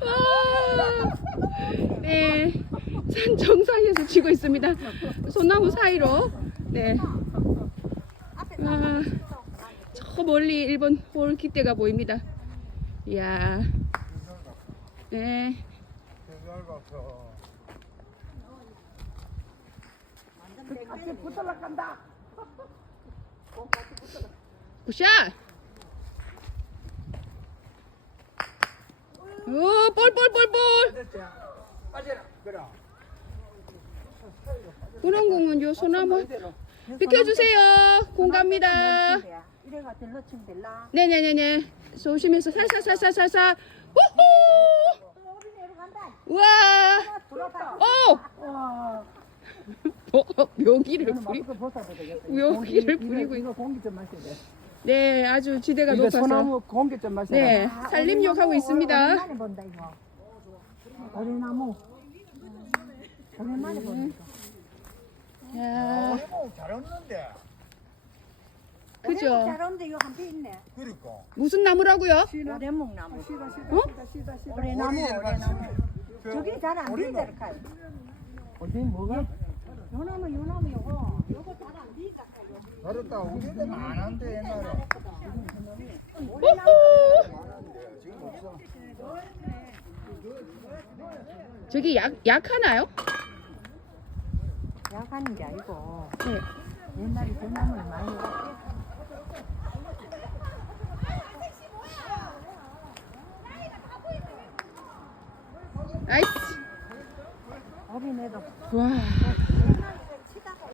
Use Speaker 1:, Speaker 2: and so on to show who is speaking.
Speaker 1: 와, 네, 산 정상에서 치고 있습니다. 소나무 사이로. 네. 와, 저 멀리 일본 홀 기대가 보입니다. 이야. 네.
Speaker 2: 같이 붙어라 간다.
Speaker 1: 굿샷! 오, 볼, 볼, 볼, 볼!
Speaker 2: 그래.
Speaker 1: 분홍공은 요 소나무 비켜주세요. 공 갑니다. 네네네네. 조심해서 살살살살살살. 우후! 우와! 오!
Speaker 2: 와.
Speaker 1: 뭐, 묘기를 부리. 묘기를 부리고
Speaker 2: 이거 공기 좀 마셔야 돼.
Speaker 1: 네, 아주 지대가
Speaker 2: 이거
Speaker 1: 높아서.
Speaker 2: 소나무 좀 마셔라.
Speaker 1: 네, 살림욕 하고 있습니다.
Speaker 3: 오랜만에 본다 이거. 어린나무. 오랜만에 보니까.
Speaker 1: 야,
Speaker 4: 잘했는데
Speaker 1: 그죠?
Speaker 3: 잘 오는데 이거 한개 있네.
Speaker 4: 그러니까
Speaker 1: 무슨 나무라고요?
Speaker 3: 오래묵나무.
Speaker 2: 시다 시다
Speaker 1: 어?
Speaker 2: 시다 시다 시다.
Speaker 3: 오래나무 오래나무.
Speaker 4: 그
Speaker 3: 저기 잘안
Speaker 4: 우리는
Speaker 3: 비자 카이.
Speaker 2: 어디 뭐가?
Speaker 3: 요나무 요나무 요거 요거 잘안 카이.
Speaker 4: 잘했다 우리도 많은데 옛날에 지금 없어
Speaker 1: 저기 약, 약 하나요?
Speaker 3: 약하는 게 아니고
Speaker 1: 네.
Speaker 3: 옛날에 그 나무를 많이.
Speaker 1: 나이스.
Speaker 3: 어린애도
Speaker 1: 와.